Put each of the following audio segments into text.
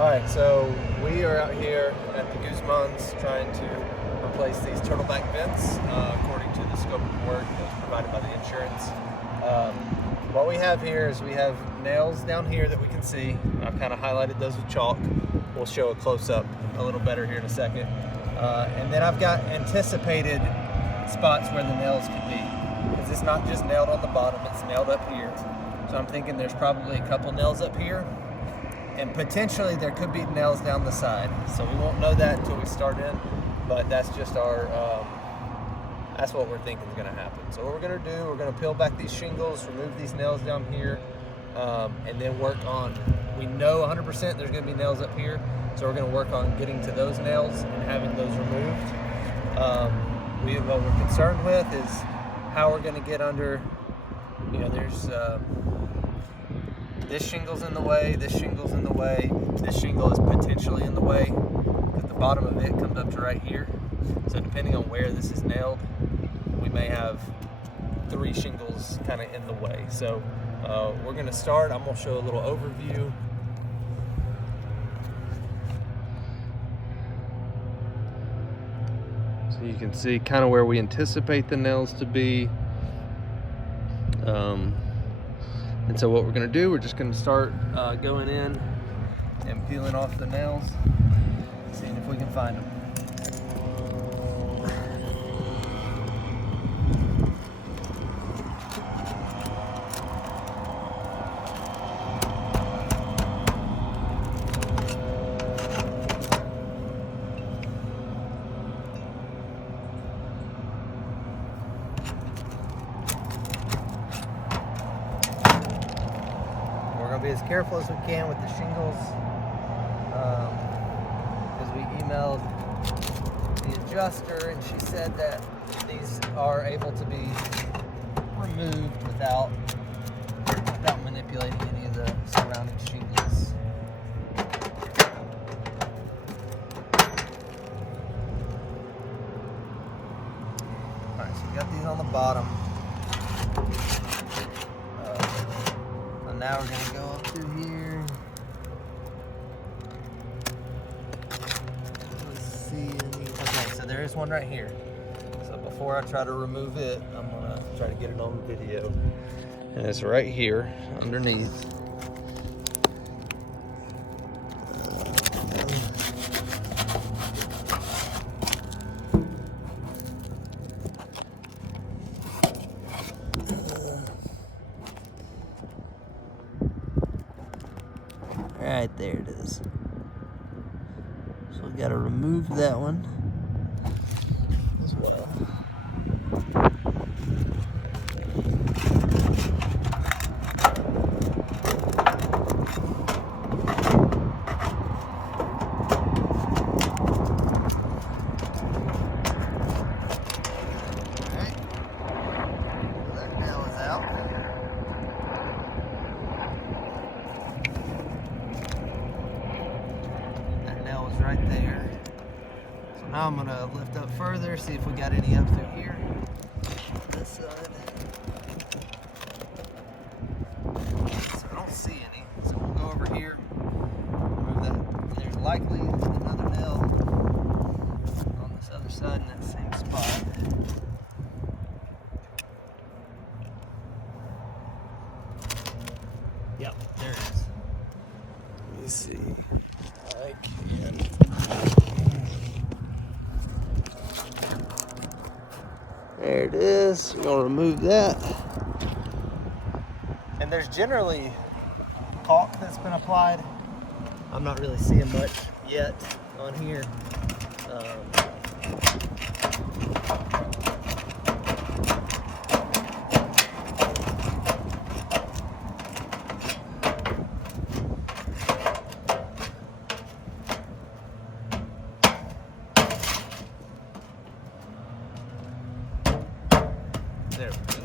Alright, so we are out here at the Guzman's trying to replace these turtleback vents according to the scope of work that was provided by the insurance. What we have here is we have nails down here that we can see. I've kind of highlighted those with chalk. We'll show a close-up a little better here in a second. And then I've got anticipated spots where the nails could be, because it's not just nailed on the bottom, it's nailed up here. So I'm thinking there's probably a couple nails up here, and potentially there could be nails down the side. So we won't know that until we start in, but that's just our, that's what we're thinking is gonna happen. So what we're gonna do, we're gonna peel back these shingles, remove these nails down here, and then work on, we know 100% there's gonna be nails up here, so we're gonna work on getting to those nails and having those removed. What we're concerned with is how we're gonna get under, you know, there's, this shingle's in the way, this shingle's in the way, this shingle is potentially in the way, because the bottom of it comes up to right here. So depending on where this is nailed, we may have 3 shingles kind of in the way. So we're gonna start, I'm gonna show a little overview. So you can see kind of where we anticipate the nails to be. And so what we're gonna do, we're just gonna start going in and peeling off the nails, seeing if we can find them. Be as careful as we can with the shingles, because we emailed the adjuster and she said that these are able to be removed without manipulating any of the surrounding shingles. Alright, so we got these on the bottom. Now we're going to go up through here. Let's see. Okay, so there is one right here. So before I try to remove it, I'm going to try to get it on video. And it's right here underneath. Right there it is. So we gotta remove that one as well. Alright. That nail is out. Right there. So now I'm gonna lift up further, see if we got any up through here. This side. So I don't see any. So we'll go over here, remove that. There's likely another nail on this other side in that same spot. Yep, there it is. Let me see. I can. There it is. We're gonna remove that. And there's generally caulk that's been applied. I'm not really seeing much yet on here. There we go.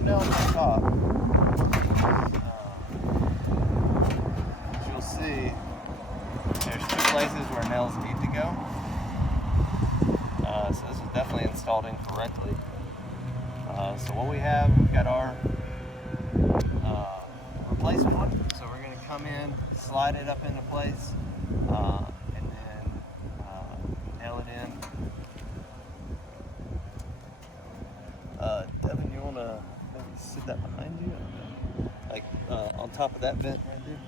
some nails on top. As you'll see, there's 2 places where nails need to go. So this is definitely installed incorrectly. So what we have, we've got our replacement one. So we're going to come in, slide it up into place, and then nail it in. Devin, you want to maybe sit that behind you? Like on top of that vent right there?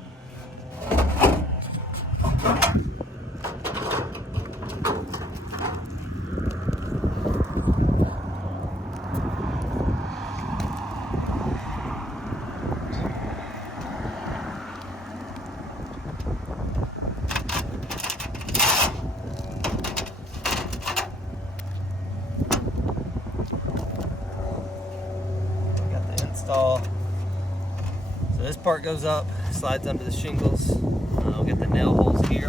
Install. So this part goes up, slides under the shingles. We'll get the nail holes here.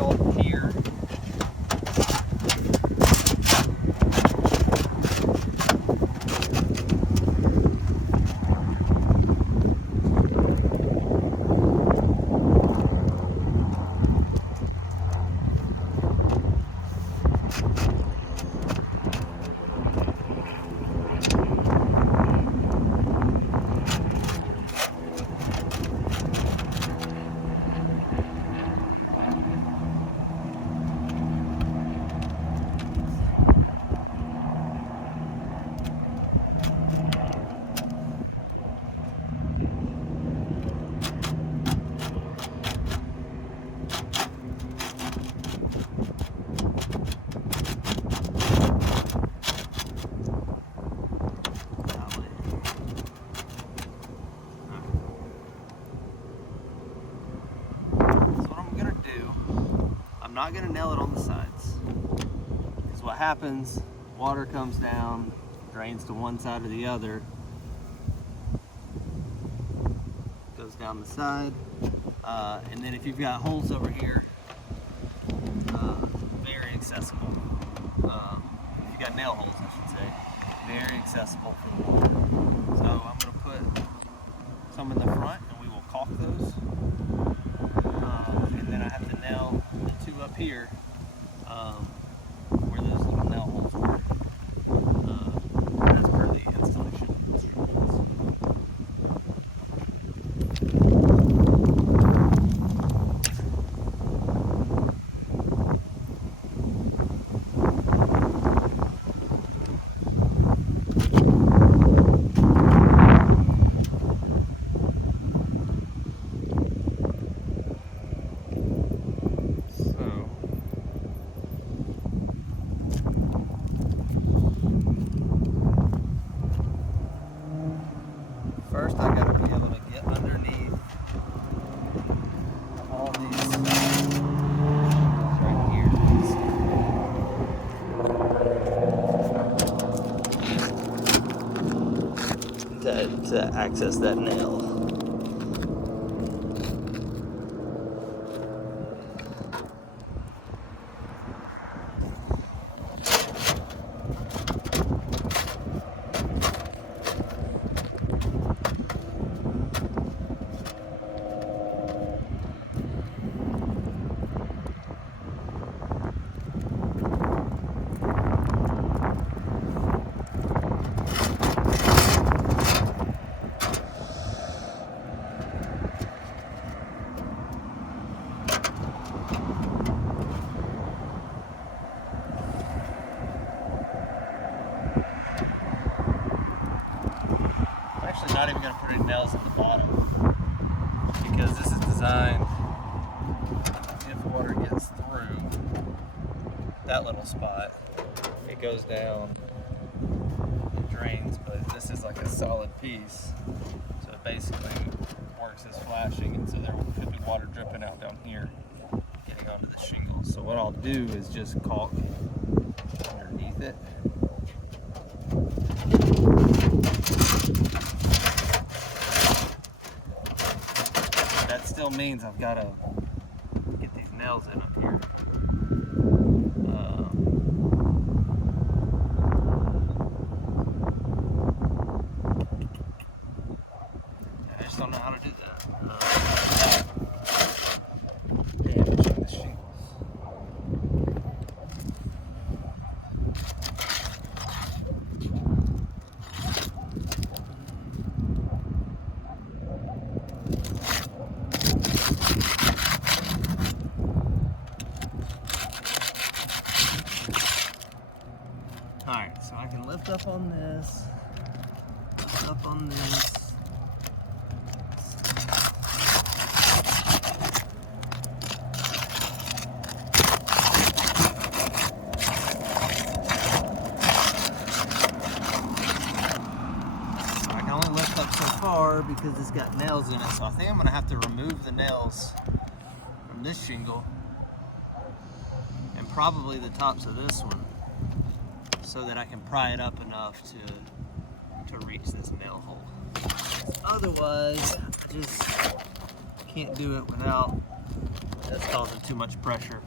I'm not going to nail it on the sides, because what happens, water comes down, drains to one side or the other, goes down the side, and then if you've got holes over here, very accessible. If you've got nail holes, I should say, very accessible for the water. So I'm going to put some in the front, and we will caulk those, and then I have to nail the 2 up here where those little nail holes were, as per the installation instructions. First, I got to be able to get underneath all these right here. To access that nail. Not even going to put any nails in the bottom, because this is designed, if water gets through that little spot, it goes down, it drains, but this is like a solid piece, so it basically works as flashing, and so there could be water dripping out down here, getting onto the shingles. So what I'll do is just caulk underneath it. That still means I've got to get these nails in up here. this, up on this. I can only lift up so far because it's got nails in it, so I think I'm gonna have to remove the nails from this shingle and probably the tops of this one, so that I can pry it up enough to reach this nail hole. Otherwise, I just can't do it without, that's causing too much pressure.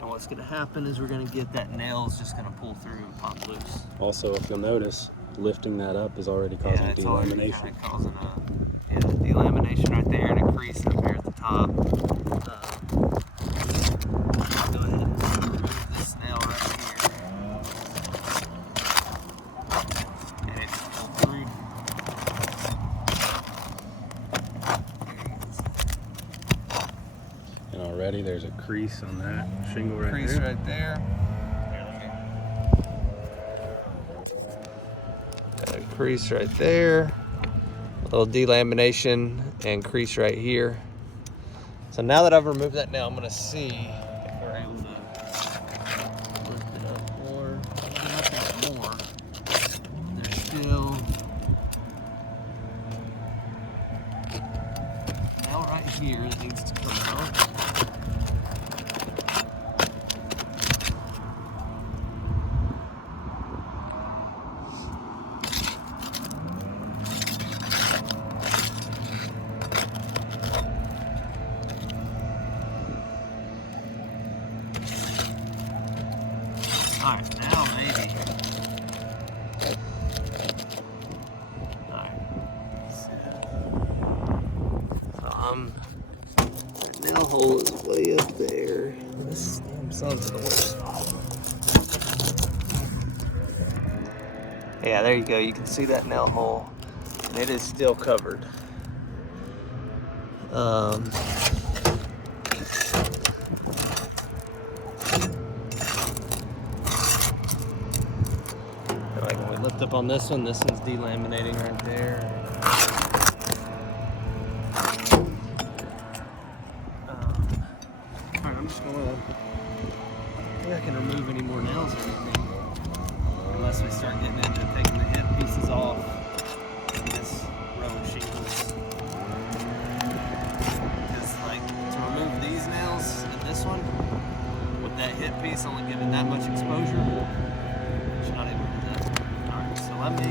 And what's gonna happen is we're gonna get that nail's just gonna pull through and pop loose. Also, if you'll notice, lifting that up is already causing delamination. Causing delamination right there and a crease up here at the top. Go ahead and remove this nail right here. And it's pulled through. And already there's a crease on that shingle right Crease there. right there. Got a crease right there. A little delamination and crease right here. So now that I've removed that nail, I'm gonna see if we're able to lift it up more. Not that more. There's still a nail right here that needs to come out. Alright, now maybe. Alright. So that nail hole is way up there. This damn sun's in the worst spot. Yeah, there you go. You can see that nail hole. And it is still covered. Like when we lift up on this one's delaminating right there. Alright, I'm just gonna, I think I can remove any more nails or anything. Unless we start getting into taking the hip pieces off in this row of shingles. Because like to remove these nails and this one, with that hip piece only giving that much exposure, you're not able to do that. Alright, so let me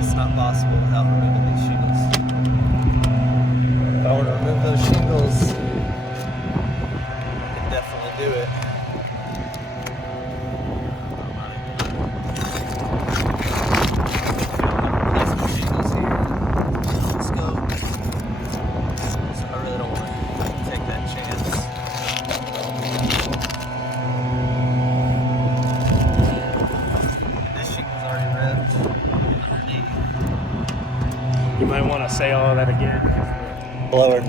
it's not possible without removing these shingles. If I were to remove those shingles, I could definitely do it. Replace my shingles here. Let's go. So I really don't want to take that chance. This shingle's already ripped. You might want to say all of that again. Blower.